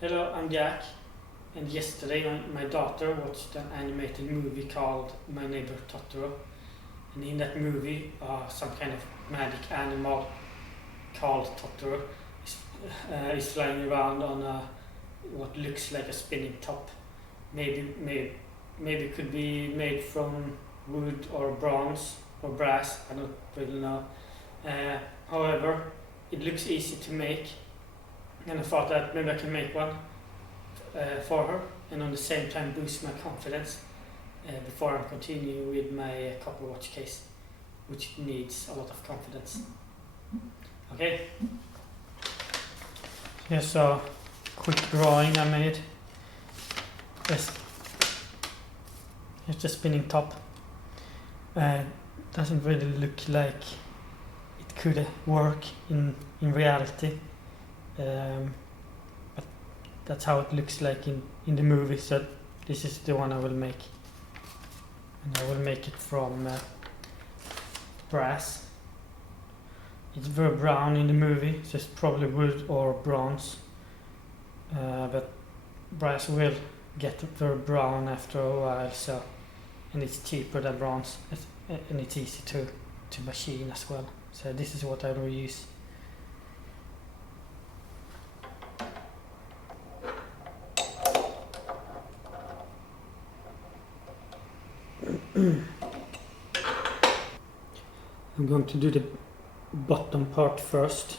Hello, I'm Jack, and yesterday my daughter watched an animated movie called My Neighbor Totoro, and in that movie, some kind of magic animal called Totoro is flying around on what looks like a spinning top. Maybe it could be made from wood or bronze or brass. I don't really know. Uh, However, it looks easy to make, and I thought that maybe I can make one for her, and on the same time boost my confidence before I continue with my copper watch case, which needs a lot of confidence. Okay. Here's a quick drawing I made. Here's the spinning top. Doesn't really look like it could work in reality. But that's how it looks like in the movie, so this is the one I will make. And I will make it from brass. It's very brown in the movie, so it's probably wood or bronze. But brass will get very brown after a while, so, and it's cheaper than bronze, and it's easy to machine as well. So this is what I will use. I'm going to do the bottom part first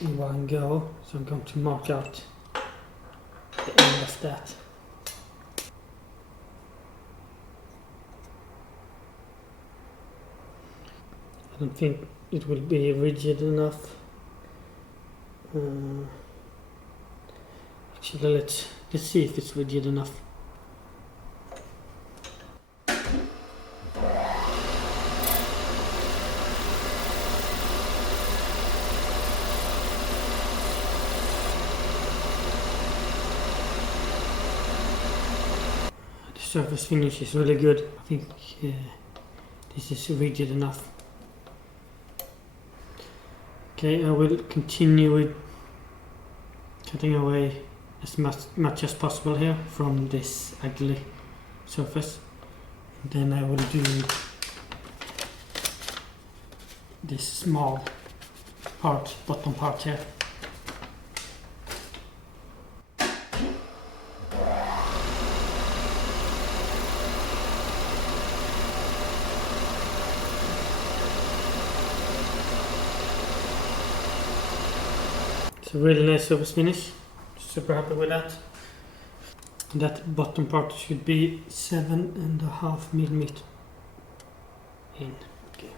in one go, so I'm going to mark out the end of that. I don't think it will be rigid enough. Actually, let's see if it's rigid enough. The surface finish is really good. I think this is rigid enough. Okay, I will continue with cutting away as much as possible here from this ugly surface. And then I will do this small part, bottom part here. It's a really nice surface finish. Super happy with that. And that bottom part should be 7.5 millimeter in. Okay.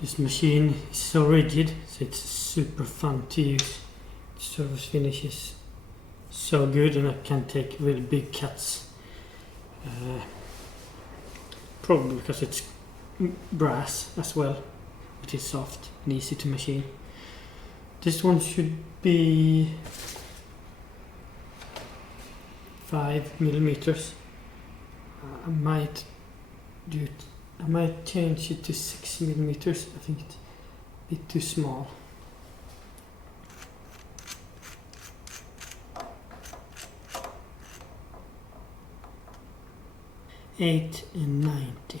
This machine is so rigid, so it's super fun to use. The surface finish is so good, and I can take really big cuts. Probably because it's brass as well, which is soft and easy to machine. This one should be 5 millimeters. I might change it to 6 millimeters. I think it's a bit too small. $8.90.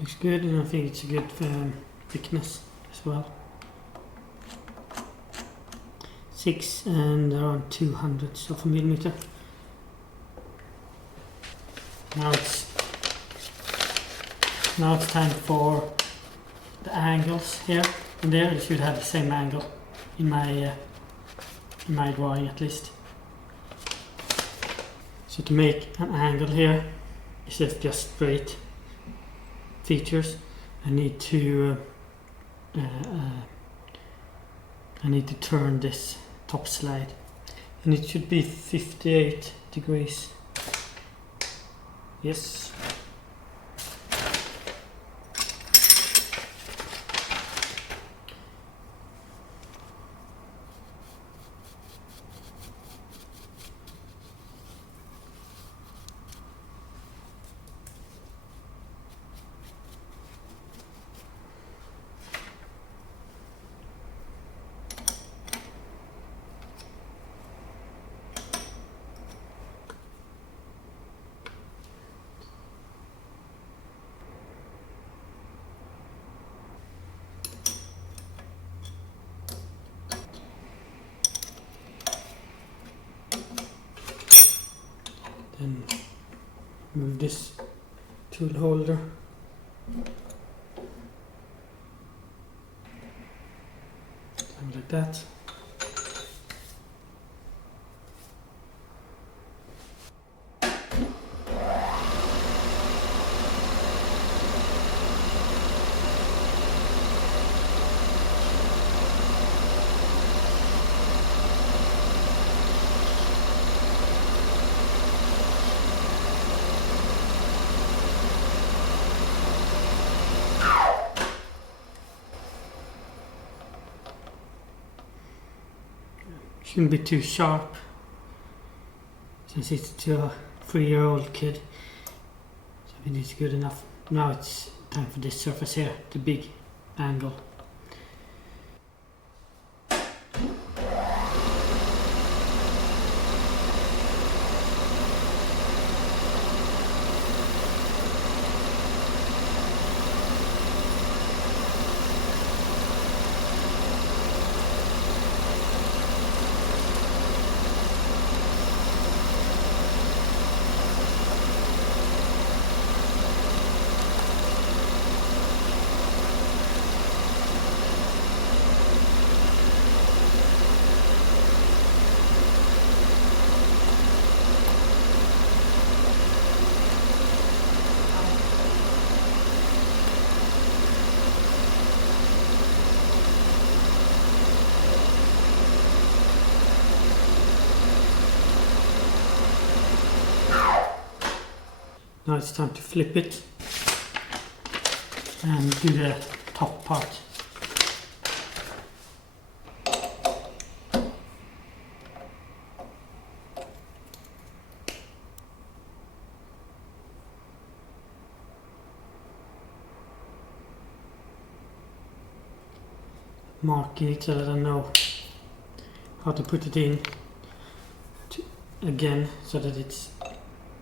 Looks good, and I think it's a good thickness as well. 6 and around 200ths of a millimeter. Now it's time for the angles here and there. It should have the same angle in my drawing at least. So to make an angle here, instead of just straight features, I need to turn this top slide, and it should be 58 degrees. Yes. Then move this tool holder. Something like that. Shouldn't be too sharp, since it's to a 3-year-old kid. So I think it's good enough. Now it's time for this surface here, the big angle. Now it's time to flip it and do the top part. Marking it so that I know how to put it in again, so that it's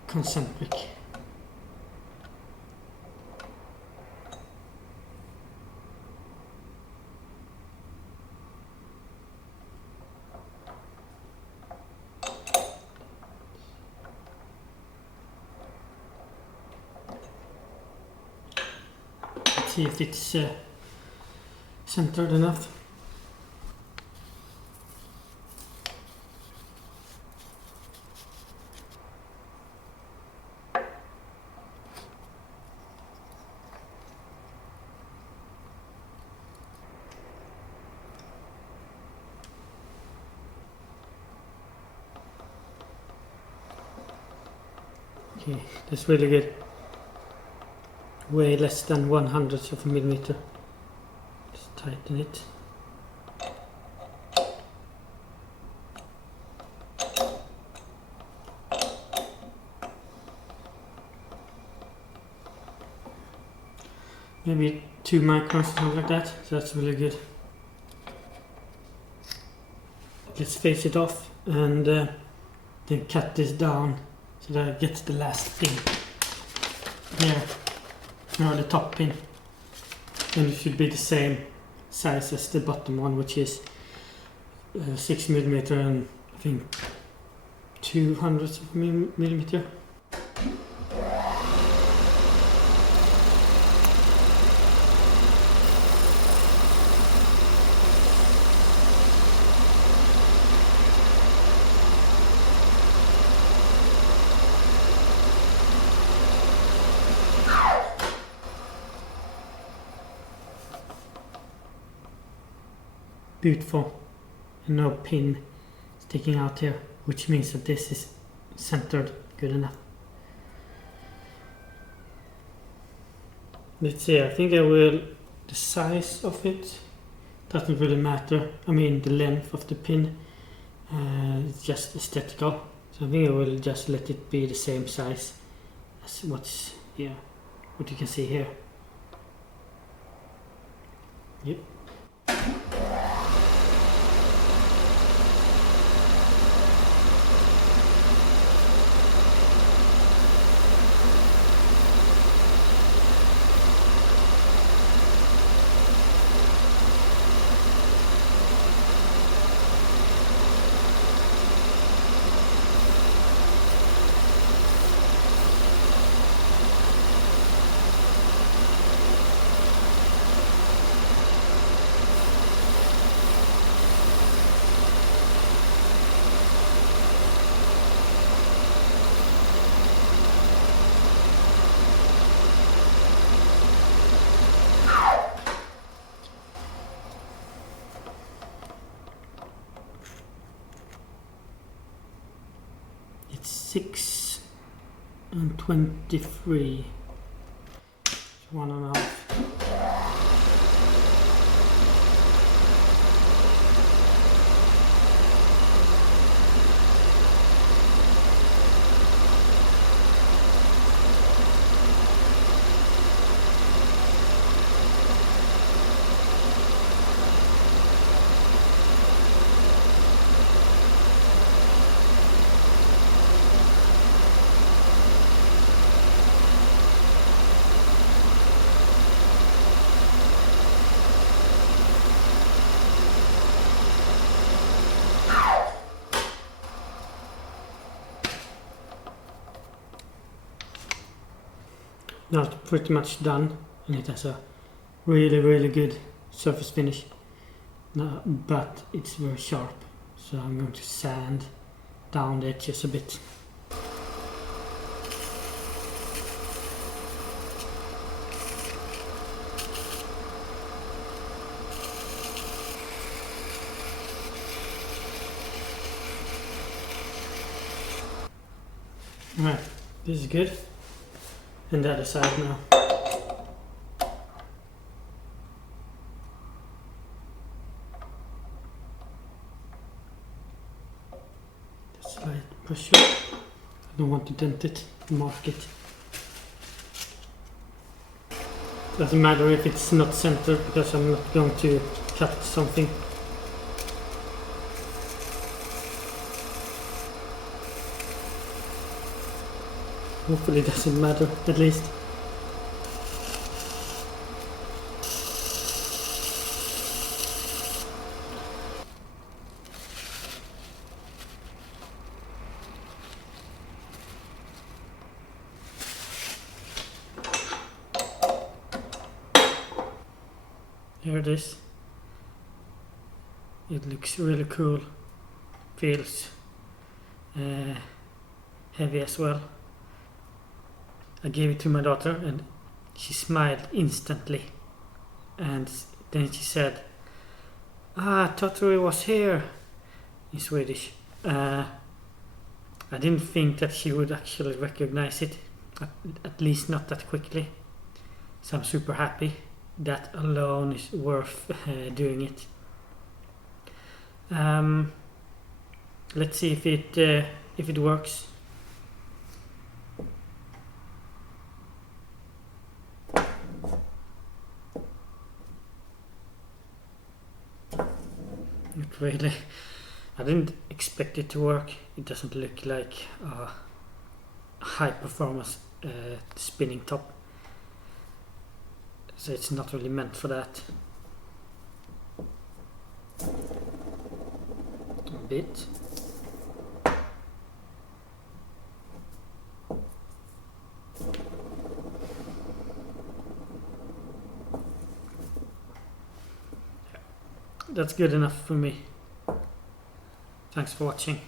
concentric. Let's see if it's centered enough. Okay, that's really good. Way less than 1/100th of a millimeter. Just tighten it. Maybe 2 microns or something like that, so that's really good. Let's face it off and then cut this down so that I get the last thing here. or the top pin, and it should be the same size as the bottom one, which is 6mm and I think 200mm. Beautiful, and no pin sticking out here, which means that this is centered good enough. Let's see, I think the size of it doesn't really matter. I mean the length of the pin, it's just aesthetical. So I think I will just let it be the same size as what you can see here. Yep. It's 6:23, 1.5. Now it's pretty much done, and it has a really good surface finish. But it's very sharp, so I'm going to sand down the edges a bit. Alright, this is good. And the other side now. Slight pressure. I don't want to dent it, mark it. Doesn't matter if it's not centered, because I'm not going to cut something. Hopefully it doesn't matter, at least. Here it is. It looks really cool. Feels heavy as well. I gave it to my daughter and she smiled instantly, and then she said, Totoro was here, in Swedish. I didn't think that she would actually recognize it, at least not that quickly, so I'm super happy. That alone is worth doing it. Let's see if it works. Not really. I didn't expect it to work. It doesn't look like a high performance spinning top. so it's not really meant for that. A bit. That's good enough for me. Thanks for watching.